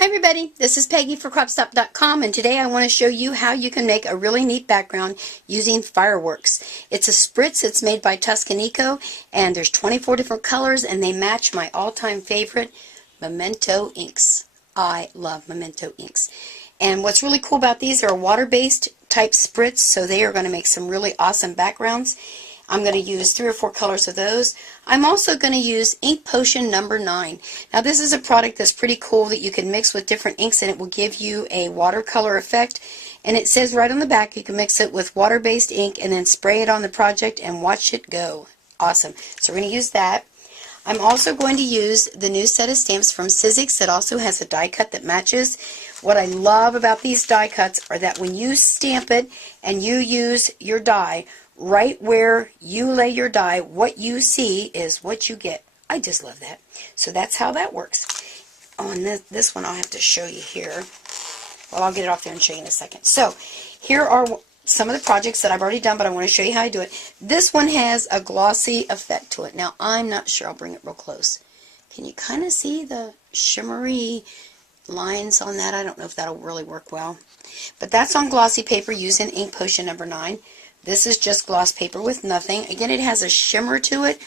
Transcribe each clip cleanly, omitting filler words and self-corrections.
Hi everybody, this is Peggy for cardstock.com, and today I want to show you how you can make a really neat background using fireworks. It's a spritz. It's made by Tuscanico, and there's 24 different colors, and they match my all-time favorite, Memento inks. I love Memento inks. And what's really cool about these, they're a water-based type spritz, so they are going to make some really awesome backgrounds. I'm going to use 3 or 4 colors of those. I'm also going to use Ink Potion number 9. Now this is a product that's pretty cool that you can mix with different inks and it will give you a watercolor effect. And it says right on the back you can mix it with water-based ink and then spray it on the project and watch it go. Awesome. So we're going to use that. I'm also going to use the new set of stamps from Sizzix that also has a die cut that matches. What I love about these die cuts are that when you stamp it and you use your die, right where you lay your die, what you see is what you get. I just love that. So that's how that works. Oh, and this one I'll have to show you here. Well, I'll get it off there and show you in a second. So here are some of the projects that I've already done, but I want to show you how I do it. This one has a glossy effect to it. Now, I'm not sure. I'll bring it real close. Can you kind of see the shimmery lines on that? I don't know if that'll really work well. But that's on glossy paper using Ink Potion number 9. This is just gloss paper with nothing. Again, it has a shimmer to it,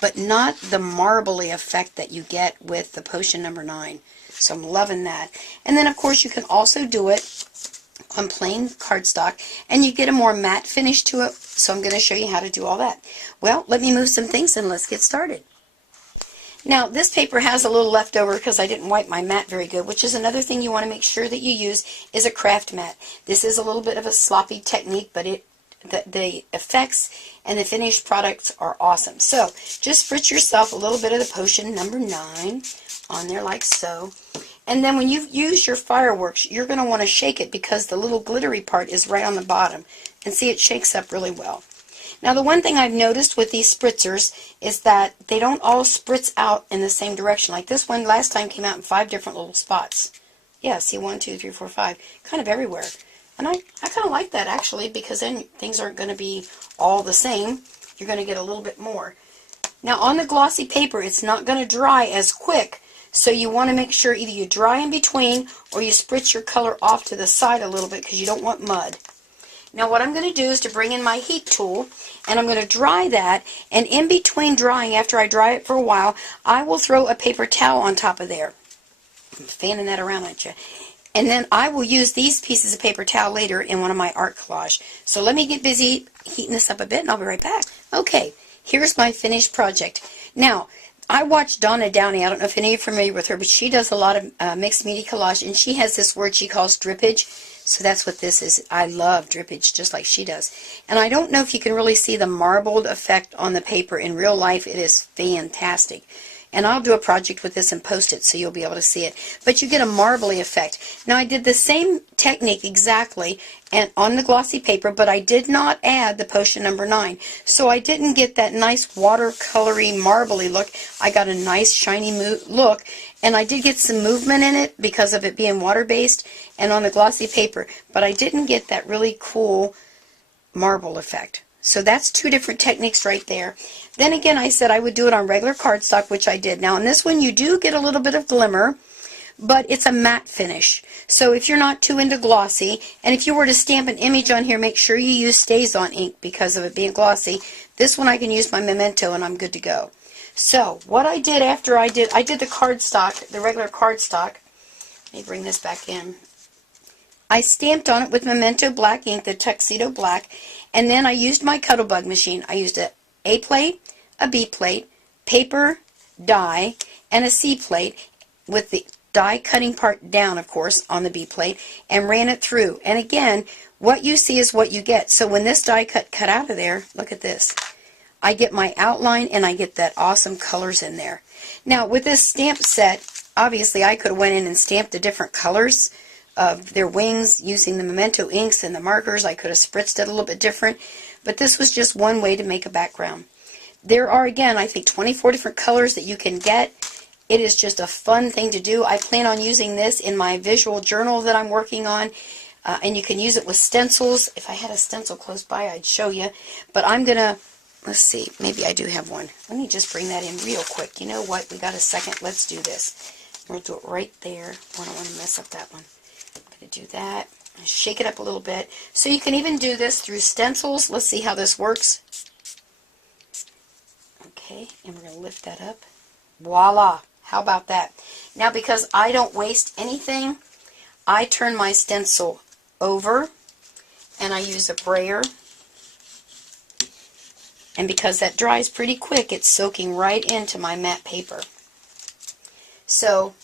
but not the marbly effect that you get with the Potion number 9. So I'm loving that. And then, of course, you can also do it on plain cardstock, and you get a more matte finish to it. So I'm going to show you how to do all that. Well, let me move some things and let's get started. Now, this paper has a little leftover because I didn't wipe my mat very good, which is another thing you want to make sure that you use is a craft mat. This is a little bit of a sloppy technique, but the effects and the finished products are awesome. So just spritz yourself a little bit of the Potion number 9 on there like so. And then when you use your fireworks, you're going to want to shake it because the little glittery part is right on the bottom. And see, it shakes up really well. Now the one thing I've noticed with these spritzers is that they don't all spritz out in the same direction. Like this one last time came out in 5 different little spots. Yeah, see, 1, 2, 3, 4, 5, kind of everywhere. And I kind of like that actually, because then things aren't going to be all the same. You're going to get a little bit more. Now on the glossy paper, it's not going to dry as quick, so you want to make sure either you dry in between or you spritz your color off to the side a little bit because you don't want mud. Now what I'm going to do is to bring in my heat tool, and I'm going to dry that, and in between drying, after I dry it for a while, I will throw a paper towel on top of there. I'm fanning that around at you. And then I will use these pieces of paper towel later in one of my art collage. So let me get busy heating this up a bit and I'll be right back. Okay, here's my finished project. Now, I watched Donna Downey. I don't know if any of you are familiar with her, but she does a lot of mixed media collage, and she has this word she calls drippage. So that's what this is. I love drippage just like she does. And I don't know if you can really see the marbled effect on the paper in real life. It is fantastic. And I'll do a project with this and post it so you'll be able to see it. But you get a marbly effect. Now I did the same technique exactly and on the glossy paper, but I did not add the Potion number 9. So I didn't get that nice watercolory marbly look. I got a nice shiny look, and I did get some movement in it because of it being water-based and on the glossy paper. But I didn't get that really cool marble effect. So that's 2 different techniques right there. Then again, I said I would do it on regular cardstock, which I did. Now, on this one, you do get a little bit of glimmer, but it's a matte finish. So if you're not too into glossy, and if you were to stamp an image on here, make sure you use Stays-On ink because of it being glossy. This one I can use my Memento, and I'm good to go. So what I did after I did the cardstock, the regular cardstock. Let me bring this back in. I stamped on it with Memento black ink, the Tuxedo black, and then I used my Cuttlebug machine. I used a A plate, a B plate, paper, die, and a C plate with the die cutting part down, of course, on the B plate, and ran it through. And again, what you see is what you get. So when this die cut out of there, look at this. I get my outline and I get that awesome colors in there. Now with this stamp set, obviously I could have went in and stamped the different colors of their wings using the Memento inks and the markers. I could have spritzed it a little bit different, but this was just one way to make a background. There are, again, I think 24 different colors that you can get. It is just a fun thing to do. I plan on using this in my visual journal that I'm working on, and you can use it with stencils. If I had a stencil close by, I'd show you, but I'm going to, let's see, maybe I do have one. Let me just bring that in real quick. You know what? We got a second. Let's do this. We'll do it right there. I don't want to mess up that one. I'm going to do that. And shake it up a little bit. So you can even do this through stencils. Let's see how this works. Okay, and we're going to lift that up. Voila! How about that? Now, because I don't waste anything, I turn my stencil over and I use a brayer. And because that dries pretty quick, it's soaking right into my matte paper. So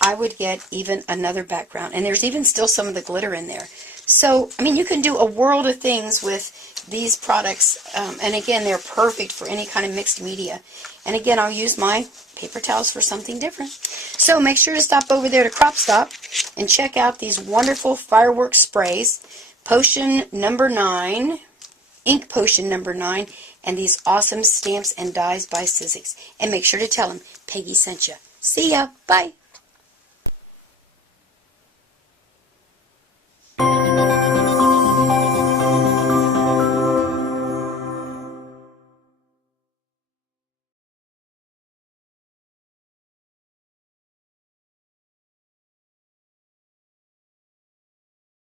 I would get even another background. And there's even still some of the glitter in there. So, I mean, you can do a world of things with these products. And again, they're perfect for any kind of mixed media. And again, I'll use my paper towels for something different. So make sure to stop over there to Cropstop and check out these wonderful fireworks sprays. Potion number 9. Ink Potion number 9, and these awesome stamps and dies by Sizzix. And make sure to tell them Peggy sent you. See ya. Bye.